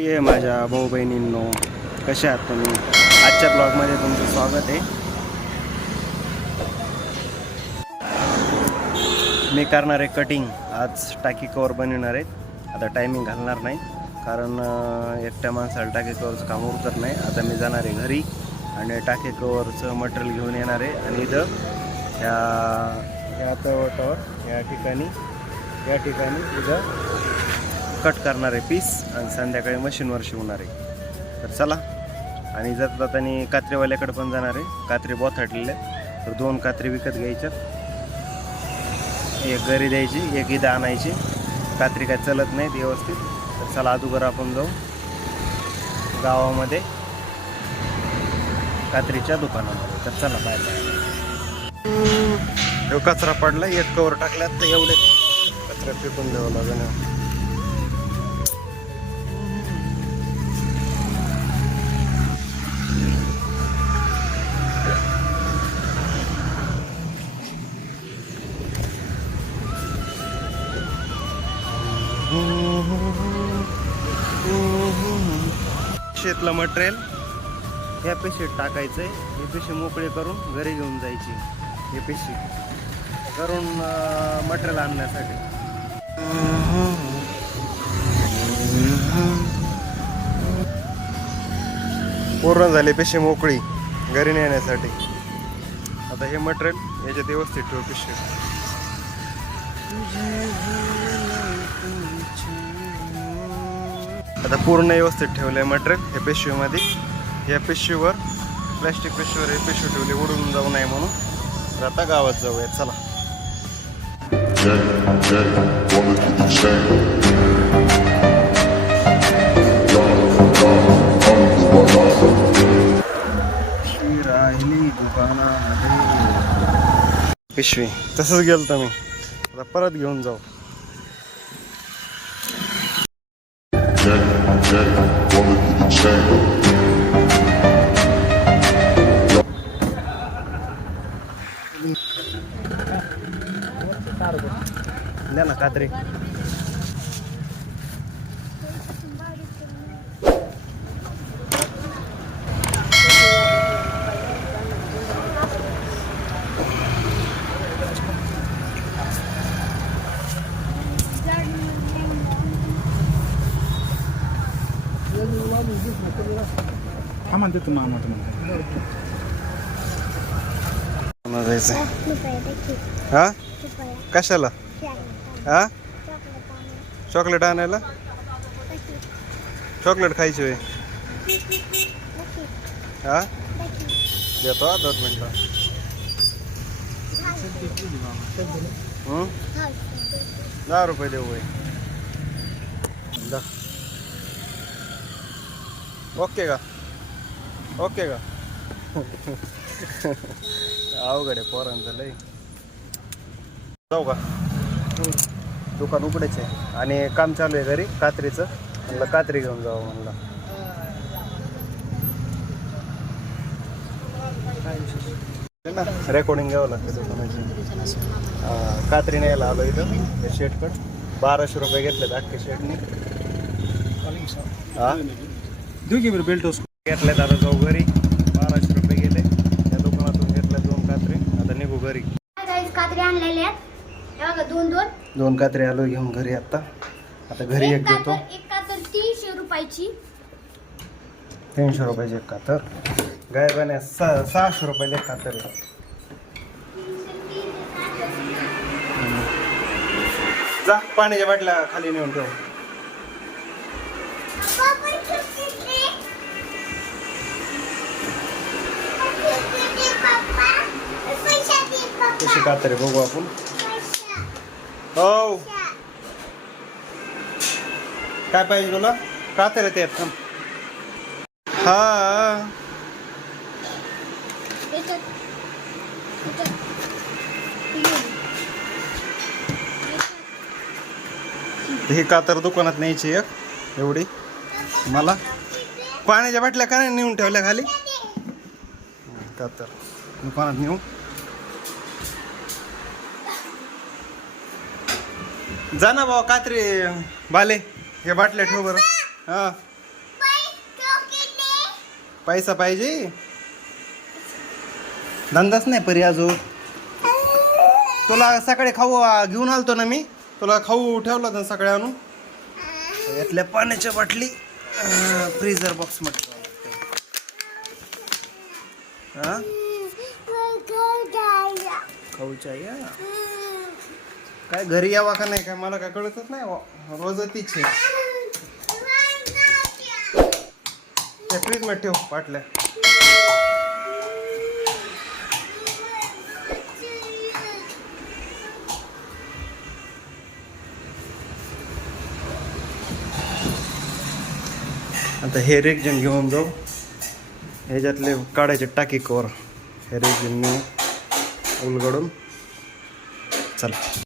ये माझ्या भाऊ बहिणींनो कसे आहात तुम्ही? आजच्या ब्लॉगमध्ये तुमचं स्वागत आहे. मी करणार आहे कटिंग आज टाकी कवर बनवणार आहे. आता टायमिंग घालणार नाही. कारण एकट्या माणसाला टाकी कवरचं काम उरकत नाही. आता मी जाणार आहे घरी आणि टाकी कवरचं मटेरियल घेऊन येणार आहे. आणि इथं ह्या ह्या तळवटावर या ठिकाणी या ठिकाणी इथं कट करणार आहे पीस आणि संध्याकाळी मशीनवर शिवणार आहे. तर चला. आणि जर जाताना कात्रेवाल्याकडे पण जाणार आहे. कात्री बोथाटलेले तर दोन कात्री विकत घ्यायच्यात. एक घरी द्यायची एक इथं आणायची. कात्री काय चलत नाहीत व्यवस्थित. तर चला अगोदर आपण जाऊ. गावामध्ये. कात्रीच्या दुकानामध्ये. तर चला बाय बाय कचरा पडला एक कवर टाकला तर एवढे. कचरा फेकून द्यावं लागेल. पिशेतलं मटेरियल ह्या पिशेत टाकायचं आहे हे पिशी मोकळे करून घरी घेऊन जायची. हे पिशी करून मटेरियल आणण्यासाठी. पूर्ण झाले पिशी मोकळी. घरी नेण्यासाठी. आता हे मटेरियल याच्यात व्यवस्थित ठेव पिशवी. आता पूर्ण व्यवस्थित ठेवलं आहे मटेरियल ह्या पिशवीमध्ये या पिशवीवर प्लॅस्टिक पिशवीवर हे पिशवी ठेवली उडून जाऊ नये म्हणून. तर आता गावात जाऊया चला. पिशवी राहिली दुकानामध्ये पिशवी तसंच गेलो मी. आता परत घेऊन जाऊ. gang, gang, the Kadri. हा म्हणते तू मामा तुम्हाला. मला हा? कशाला? हा? चॉकलेट आणायला? चॉकलेट खायची होय. हा? देतो दोन मिनटं. दहा रुपये देऊ होय. जा. ओके का? ओके का? अवघड आहे पोरांचं लय. जाऊ का? दुकान उघडेच आहे. आणि काम चालू आहे घरी कात्रीचं. म्हणलं कात्री घेऊन जावं म्हणलं. ना रेकॉर्डिंग घ्यावं लागतं दुकानाची. कात्री न्यायला आलो इथं शेटकड बाराशे रुपये घेतले अख्खे शेटने हां? देऊ की बरं बेल्ट घेतल्यात आता जाऊ घरी. बाराशे रुपये गेले. त्या दुकानातून घेतल्या दोन कात्री. आता निघू घरी. कात्री आणलेले आहेत? दोन दोन. दोन कात्री आलो घेऊन घरी आता. आता घरी एक देतो. कातर एक कातर तीनशे रुपयाची. तीनशे रुपयाचे एक कातर. गायबाने सहा सहाशे रुपयाचे एक कातर आहे. जा पाण्याच्या बाटल्या खाली नेऊन ठेव. कशी कातर बघू आपण. हो. काय पाहिजे तुला? कातर आहे ते हा. ही कातर दुकानात न्यायची एक एवढी. मला. पाण्याच्या बाटल्या का नाही नेऊन ठेवल्या खाली? कातर. दुकानात नेऊ. जा ना भाऊ कात्री बाले हे बाटल्या ठेव बरं. हा. पैसा पाहिजे? धंदाच नाही परी अजून. तुला सकाळी खाऊ घेऊन आलतो ना मी. तुला खाऊ ठेवला ना सकाळी आणून. यातल्या पाण्याच्या बाटली फ्रीजर बॉक्समध्ये हा? खाऊच्या या काय घरी यावा का नाही काय? मला काय कळतच नाही रोज तीच आहे. फ्रीजमध्ये ठेव पाटल्या आता हे रेक्जन घेऊन जाऊ. ह्याच्यातले काढायचे टाकी कवर. हे रेक्झन उलगडून. चला.